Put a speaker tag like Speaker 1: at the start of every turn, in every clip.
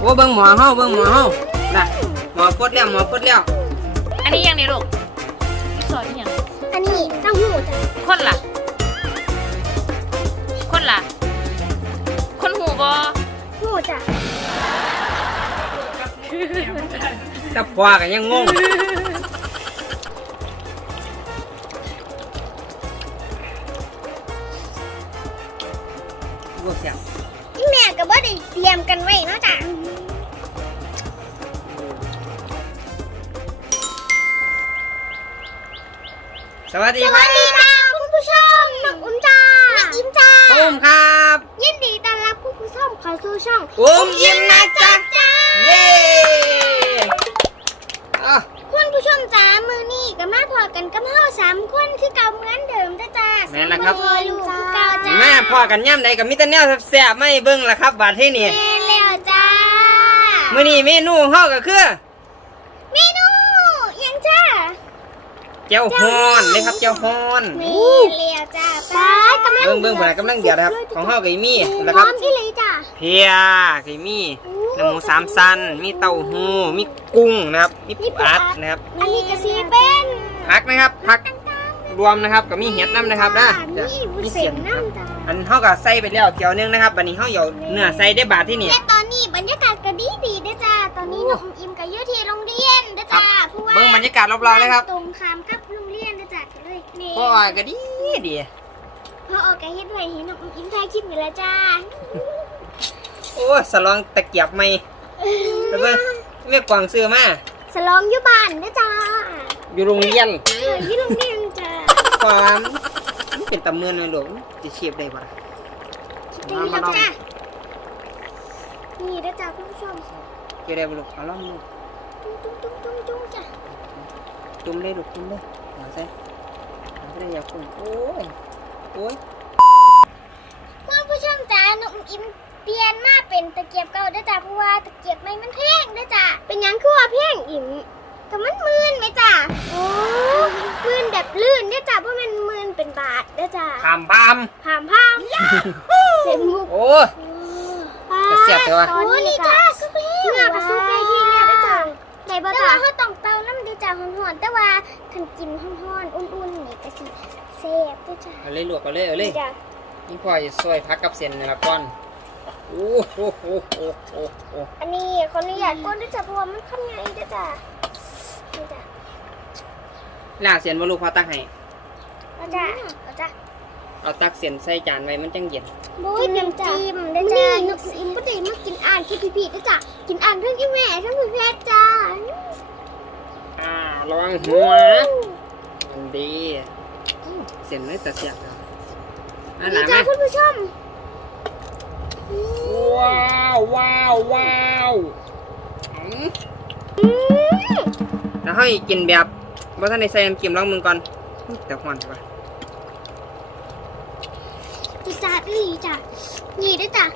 Speaker 1: อ้เบิ่งหมอเฮาน่ะหมอฟดแล้ว
Speaker 2: อันนี้ยังนี่ลูกสอนยัง
Speaker 3: อันนี้เต้าหู้จ้ะ
Speaker 2: คนล่ะคนหูบ่
Speaker 3: หู้จ้ะ
Speaker 1: ถ้าพอกันยังงงว่าเสียง
Speaker 3: ที่แม่ก็บ่ได้เตรียมกันไว้เนาะจ้ะ
Speaker 1: สวัสดี
Speaker 3: ค่ะคุณผู้ชมน้องอุ้มจ้าอิ่มจ้า
Speaker 1: อุ้มครับ
Speaker 3: ยินดีต้อนรับคุณผู้ชมเข้าสู่ช่อง
Speaker 1: อุ้มยิ้มนะจ๊ะเย้
Speaker 3: คุณผู้ชมจ้ามือนี่ก็มาพอกันกับเฮา3 คนคือเก่าเหมือนเดิมจ้า
Speaker 1: แม่นละครับ
Speaker 3: ลูกคือเก่าจ้า
Speaker 1: แม่พอกันย่ำใดกับมิตรแนวแซ่บๆไม่เบิ่งละครับบาดที่นี่
Speaker 3: แม่แล้วจ้า
Speaker 1: มื้อนี้เมนูเฮาก็คือ
Speaker 3: เมนูยังจ้า
Speaker 1: เจ้าฮ้อนเลยครับเจ้าฮ้อน
Speaker 3: แม่แล้วจ้าไปกำลัง
Speaker 1: เบิ่งกำลังเดือดครับของเฮาก็มีนะ
Speaker 3: ค
Speaker 1: รับ
Speaker 3: ที่เลยจ้า
Speaker 1: เพียก็มีน้ำหมู3 ชั้นมีเต้าหู้มีกุ้งนะครับมีปูอัดนะครับ
Speaker 3: อันนี้ก็สิเป็น
Speaker 1: ผักนะครับผักรวมนะครับก็มีเห็ดน้ำนะครับนะ
Speaker 3: มีเสียงน้ำจ้า
Speaker 1: อันเฮาก็ใส่ไปแล้วเกี่ยวนึงนะครับบัดนี้เฮาเอาเนื้อใส่ได้บาทที่นี่
Speaker 3: และตอนนี้บรรยากาศก็ดีเด้อจ้าตอนนี้น้องอิ่มก็อยู่ที่โรงเรียนเด้อจ้าเพราะว่า
Speaker 1: เบิ่งบรรยากาศรอบๆเลยครับ
Speaker 3: ตรงข้ามกับโรงเรียนเด้อจ้าก็เลยนี่
Speaker 1: พ่อก็ดี
Speaker 3: พ่อออกก็เฮ็ดไว้ให้น้องอิ่มถ่ายคลิปอยู่แล้วจ้า
Speaker 1: โอ้สลองตะเกียบใหม่แล้วเบิ่งเรียกกวางซื้อมา
Speaker 3: สลองอยู่บ้านเด้อจ้า
Speaker 1: อยู่โรงเรียน
Speaker 3: อยู่โรงเรียนจ้า
Speaker 1: ความเป็นตำเมือนเลยลูกจะเชียบได้บ่
Speaker 3: มาลองนี่เด้อจ้าคุณผู้ชม
Speaker 1: เกี่ยวได้บ่ลูกเอาลองลูก
Speaker 3: จุ้งจ้า
Speaker 1: จุ่มเลยลูกจุ่มเลยเอาใส่เอาไปได้ยาคุ่มโอ้ย
Speaker 3: คุณผู้ชมจ้าน้องอิ่มเปลี่ยนมาเป็นตะเกียบเก่าเด้อจ้าเพราะว่าตะเกียบใหม่มันแพงเด้อจ้าเป็นหยังคือว่าแพงอิ่มแต่มันมื่นไหมจ้าโอ้มื่นแบบลื่นเด้อจ้าเพราะมันมื่นเป็นบาทเด้อจ้า
Speaker 1: พาม
Speaker 3: เป็นมุก
Speaker 1: โอ้จะเสียบเลยวะ
Speaker 3: โอ้นี่จ้าซุปเนื้อกระซุปไปที่เนี่ยได้จ้าแต่ว่าเขาต้องเตาน้ำได้จ้าหอนๆแต่ว่าขันกินฮ้อนๆอุ่นๆนี่ก็สิแซ่บได้จ้า
Speaker 1: เอาเลยลวกเอาเลยนี่พ่อจะซอยพักกับเส้นนะครับก่อนโอ้
Speaker 3: อันนี้คนนี้อยากก้นได้จ้าเพราะว่ามันข้างในได้จ้านี่จ้า
Speaker 1: ลากเส้นมาลูกพ่อตักให้
Speaker 3: เอาจ้า
Speaker 1: เอาตักเส้นใส่จานไว้มันจังเย็น
Speaker 3: บุ้ยน้ำจิ้มได้จ้าน้ำจิ้มก็ได้มากินอ่านที่พี่ได้จ้ากินอ่านทั้งอีแม่ทั้งพี่เพชรจ้า
Speaker 1: ระวังหัวมันดีเส้นไม่ตัดเสียบ
Speaker 3: ดีจ้าคุณผู้ชม
Speaker 1: ว้าวแล้วให้กินแบบว่าท่านในใส่น้ำจิ้มลองมึงก่อนแต่หวานใช่ปะ
Speaker 3: จ้าดีจ้านี่ด้วยจ้า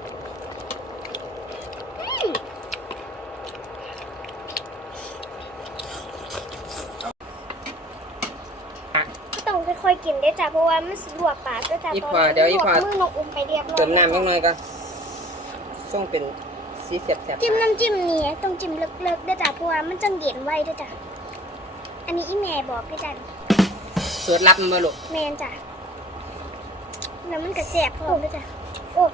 Speaker 3: ต้องค่อยๆกินได้จ้าเพราะว่ามันสะดวกปากด้วยจ้า
Speaker 1: เดี๋ยว
Speaker 3: มือน้องอุ้มไปเรียบร้อย
Speaker 1: เติมน้ำนิดหน่อยก็ส่งเป็นสีเสียบ
Speaker 3: จิ้มน้ำจิ้มนี่ต้องจิ้มเลิกๆด้วยจ้าเพราะว่ามันจังเย็นไว้ด้วยจ้าอันนี้อีแม่บอกด้วยจ้า
Speaker 1: สูตรลับมันบ่ลูก
Speaker 3: แม่จ้าแล้วมันก็แซ่บพร้อมด้วยจ้าโอ้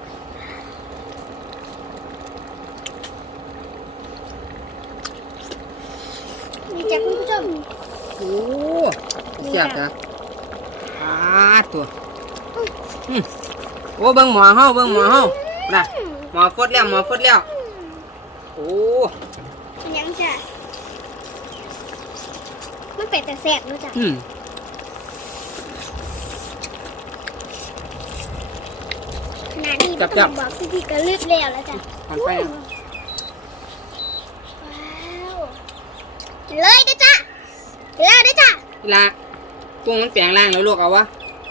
Speaker 3: นี่จ้าคุณผู้ชม
Speaker 1: โอ้เสียบจ้ะตัวโอ้เบิ่งหมอเฮาน่ะหมอฟดแล้วโอ้
Speaker 3: ยังจ้ะมันเป็ดแต่แซ่บด้วยจ้ะขนาดนี้ไม่ต้องบอกพี่ก็ลืบแล้วจ้ะ
Speaker 1: ไป
Speaker 3: ว้าวเลยด้วยจ้ะเลยจ้ะ
Speaker 1: ละกุ้งมันแปลงร่างแล้วลวกเอาวะ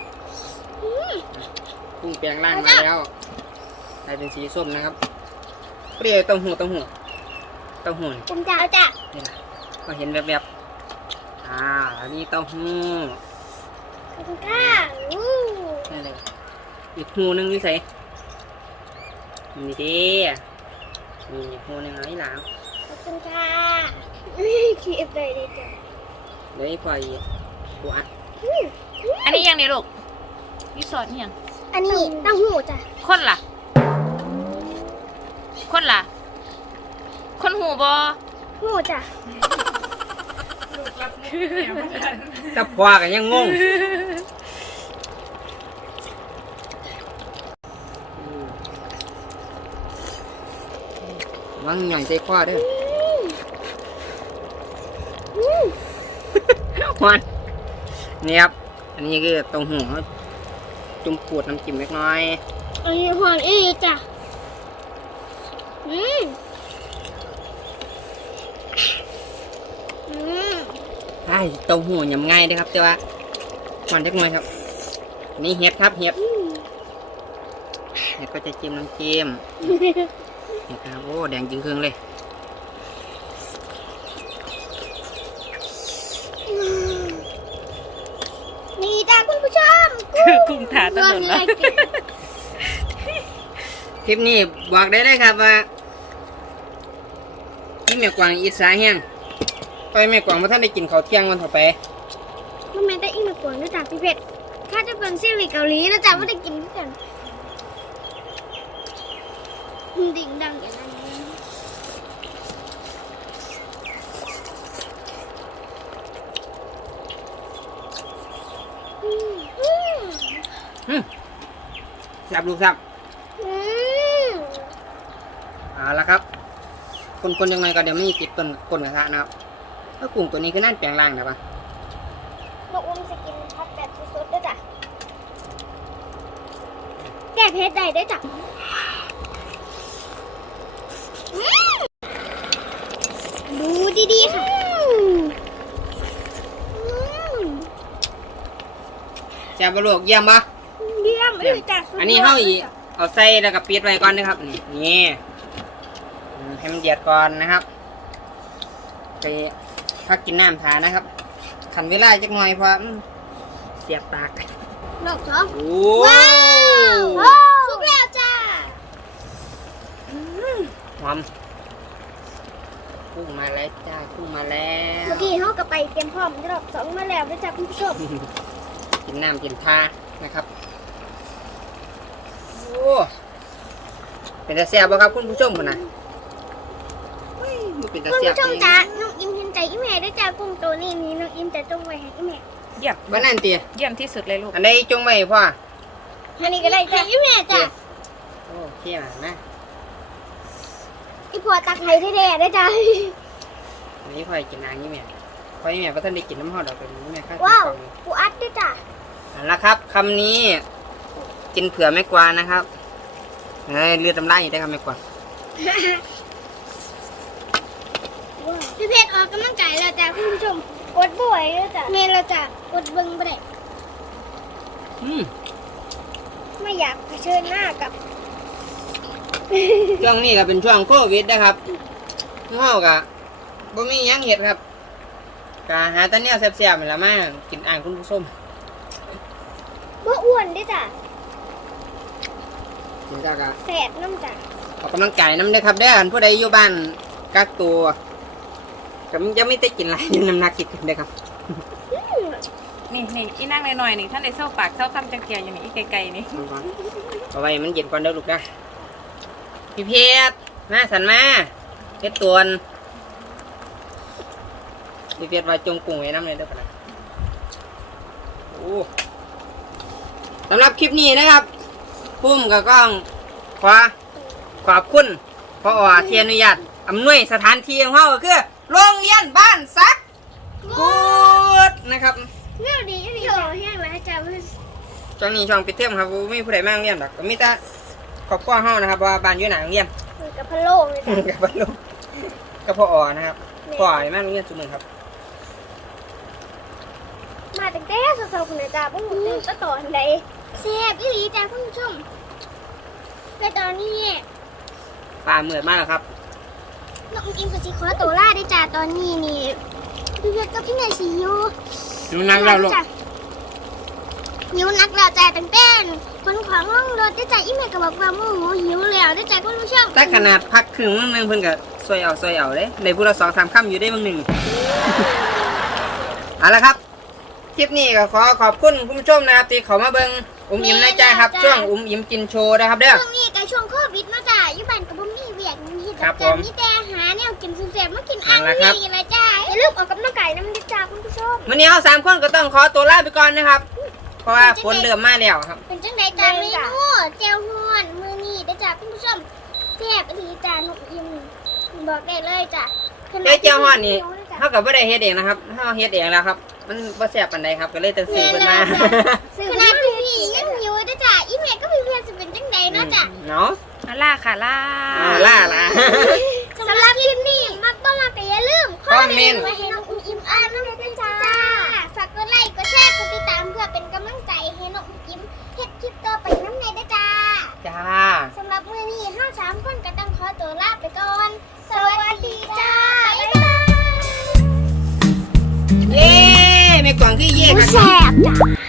Speaker 1: กุ้งแปลงร่างมาแล้วกลายเป็นสีส้มนะครับเปรี้ยวเต้าหู้
Speaker 3: จุ่มจ้าจ้ะ
Speaker 1: นี่นะก็เห็นแบบอันนี้เต้าหู้
Speaker 3: ขอบคุณค่ะ
Speaker 1: นี่เลยอีกหูนึงนี่ใส่นี่ดิมีหูหนึ่งน้อยหลัง
Speaker 3: ขอบคุณค่ะคีบเลยดีจ้ะ
Speaker 1: เดี๋ยวปล่อยปูอัด
Speaker 2: อันนี้ยังนี่ลูกรีสอร์ทนี่ยัง
Speaker 3: อันนี้เต้าหู้จ้ะ
Speaker 2: คนล่ะ คนล่ะ คนหูบอ
Speaker 3: หู้จ้ะ
Speaker 1: ถ้าพอกันยังงงวางหน่อยใจคว้าเด้อมันนี่ครับอันนี้คือเต้าหู้เขาจุ่มขวดน้ำจิ้มเล็กน้อย
Speaker 3: อันนี้หวานอีจ้ะอืม
Speaker 1: ใช่เต้าหู้ยำง่ายเด้อครับแต่ว่ามันเล็กน้อยครับนี่เห็ดครับเห็ดก็จะจิ้มน้ำจิ้มเห็ดครับโอ้แดงจริงเครื่องเลย
Speaker 3: นี่จ้ะคุณผู้ชม
Speaker 2: กุ้งถาตะหนุนแล้ว
Speaker 1: คลิปนี้บอกได้เลยครับว่านี่แม่กวางอีสาแห้งไปแม่กวางมาท่านได้กินข้าวเที่ยงวันต่อไป
Speaker 3: มันแม่ได้อีกหนึ่งกวนด้วยจ้ะพี่เพชรถ้าจะเป็นซีรีส์เกาหลีนะจ๊ะไม่ได้กินด้วยกันดิ่งดังอย่างนั้น
Speaker 1: จับดูครับ
Speaker 3: อืม
Speaker 1: เอาละครับ คนยังไงก็เดี๋ยวไม่ติดต้นก้นกระทะนะครับถ้ากลุ่มตัวนี้คือนั่นแปลงร่างนะปะ
Speaker 3: ลูกอุ้มจะกินพัดแบบสดๆด้วยจ้ะแก้เผ็ดได้ด้วยจ้ะดูดีๆค่ะ
Speaker 1: จับบลูกเยี่ยมปะ
Speaker 3: เยี่ยมเลยจ้ะ
Speaker 1: อันนี้เข้าอีกเอาใส่แล้วก็ปิดไว้ก่อนนะครับนี่ให้มันเดือดก่อนนะครับไปพักกินน้ำทานนะครับขันเวลาจักหน่อยเพราะเสียบปาก
Speaker 3: รอบสอง
Speaker 1: โอ้
Speaker 3: ว้าวสุกแล้วจ้า
Speaker 1: หอมพุ่งมาแล้วจ้าพุ่งมาแล้ว
Speaker 3: เมื่อกี้เขาก็ไปเตรียมพร้อมรอบสองมาแล้วด้วยจ้ะคุณผู้ชม
Speaker 1: กินน้ำกินท่านะครับโอ้เป็นตาแซ่บบ่ครับคุณผู้ชมคนน่ะเป็นตา
Speaker 3: คุณ
Speaker 1: แซ่บ
Speaker 3: ผู้ชมจ้าน้องอิมเห็นใจอีแม่ด้วยจ้ากุ้งตัวนี้มีน้องอิมจะจงไว้ให้อีแม่
Speaker 2: เยี่ยม
Speaker 1: บ้านนั่นตี
Speaker 2: เยี่ยมที่สุดเลยลูก
Speaker 1: อันใดจงไว้พ่อ
Speaker 3: อันนี้ก็ได้จ้าอีแม่จ้า
Speaker 1: โอ้เที่ยงนะ
Speaker 3: อีผัวตักไห้แท้ๆด้วยจ้า
Speaker 1: อันนี้พ่อกินนางนี่แม่พ่อนี่แม่ก็ท่านได้กินน้ำหอดดอกเป็นนี่แม่ข้าว
Speaker 3: ว้าว
Speaker 1: กล่อง
Speaker 3: ปูอัดด้วยจ้า
Speaker 1: เอาละครับคำนี้ กินเผื่อไม่กวาดนะครับเลือดตำลายอยู่ได้ครับไม่กวาด
Speaker 3: พี่เพชรออกกำลังกายแล้วจ้าคุณผู้ชมกดบ่อยด้วยจ้าเมนแล้วจ้ากดเบิ้งบ่ได้
Speaker 1: อืม
Speaker 3: ไม่อยากเผชิญหน้ากับ
Speaker 1: ช่วงนี้ก็เป็นช่วงโควิดนะครับเฮากะบ่มีหยังเห็ดครับกะหาแตะเนียวแซ่บๆนี่ละมากินอ่างคุณผู้ชม
Speaker 3: บ่อ้วนด้วยจ้า
Speaker 1: กินจากะ
Speaker 3: แสบน้ำจ้า
Speaker 1: ออกกำลังกายน้ำเด้อครับเด้อผู้ใดอยู่บ้านกักตัวก็มันจะไม่ได้กินอะไรน้ำหนักคิดขึ้นเด้อครับ
Speaker 2: นี่อีนั่งหน่อยๆนี่ท่านได้เศร้าปากเศร้าคำจังเกียอย่างนี้อีไกลๆนี่
Speaker 1: เอาไว้มันเย็นก่อนเด้อลูกนะพี่เพชรมาสันมาเพชรตวนพี่เพชรว่าจงกุ้งไว้น้ำเลยเด้อกันนะโอ้สำหรับคลิปนี้นะครับปุ้มกับกล้องขอบคุณพอที่อนุญาตอำนวยสถานที่ของเราก็คือโรงเรียนบ้านซักกูดนะครับ
Speaker 3: เรื่องดีอันนี้โหแห้งแล้วจ้า
Speaker 1: ช่วงนี้ช่วงปิดเทอมครับไม่มีผู้ใดมาโรงเรียนหรอกก็มีแต่ครอบครัวเฮานะครับว่าบ้านอยู่หน้าโรงเรียน
Speaker 3: กับพะโล่เลยจ้ะ
Speaker 1: กับพ่อลูกกับพ่อนะครับพ่อมาโรงเรียนจุ่มครับ
Speaker 3: มาตั้งแต่สาวๆคนไหนจ้าพวกหนูตื่นก็ตอนใดแซ่บอีหลีจ้าคุณผู้ชมแต่ตอนนี้
Speaker 1: ปลาเหมือดมากครับ
Speaker 3: น้องอิมกับซีคอโตล่าได้จ้าตอนนี้นี่พี่เพชรกับพี่นายซียู
Speaker 1: ดูนักแล้วลูก
Speaker 3: นิ้วนักแล้วจ้าตั้งแต่คนของล่องรถด้วยจ้ะอีแม่ก็บอกว่าโมโหหิวแล้วด้วยจ้ะคุณผู้ชม
Speaker 1: แต่ขนาดพักครึ่งมื้อนึงเพิ่นก็ซอยเอาเลยในผู้ละ2-3ค่ำอยู่ได้มื้อนึง เอาละครับคลิปนี้ก็ขอขอบคุณคุณผู้ชมนะครับที่เขามาเบิ่งอุ้มอิ่มนะจ้าครับช่วงอุ้มอิ่มกินโชว์นะครับเด้อ
Speaker 3: ช่วงนี้ก็ช่วงโควิดมาจ้ะอยู่บ้านก็บ่มีเวียกมี
Speaker 1: ครับ
Speaker 3: แต่
Speaker 1: ผม
Speaker 3: มีแต่หาแนวกินสุดแซ่บมากินอัน
Speaker 1: นั่นแหละครับ
Speaker 3: นี้เลยจ้ะอย่าลืมออกกำลังกายนำด้วยจ้ะคุณผู้ชม
Speaker 1: วันนี้เรา3คนก็ต้องขอตัวลาไปก่อนนะครับ เพราะว่าฝนเริ่มมาแล้วครับ
Speaker 3: เป็นจังไดจ้ะเมนูแจ่วฮ้อนมื้อนี้เด้อจ้ะคุณผู้ชมแซ่บอีหลีจ้ะนกอิ่มบอกได้เลยจ้ะ
Speaker 1: เจ้าฮ้อนนี่เฮาก็บ่ได้เฮ็ดเองนะครับเฮาเฮ็ดเองแล้วครับ มันบ่แซ่บปานใดครับก็เลยต้องซื้อเพิ่นมา
Speaker 3: ขนาดพี่ยังหิวเด้อจ้ะอีแม่ก็มีเพื่อนสิเป็นจังไดเนาะจ้ะ
Speaker 1: เนาะ
Speaker 2: ล่าค่ะล่า
Speaker 1: ล่า
Speaker 3: สำหรับคลิปนี้มักบ่มักก็อย่าลืม
Speaker 1: คอมเมนต์
Speaker 3: มาให้น้องอุ้มอิ่มอ่านน้องด้วยจ้าฝากกดไลค์กดแชร์กดติดตามเพื่อเป็นกำลังใจให้น้องอุ้มอิ่มเฮ็ดคลิปต่อไปน้ำในด้วยจ้า
Speaker 1: จ้า
Speaker 3: สำหรับมื้อนี้เฮา3คนก็ต้องขอตัวลาไปก่อนสวัสดีจ้าบ๊ายบาย
Speaker 1: เย้แม่กวางคือเย่ครับ
Speaker 3: แซ่บจ้า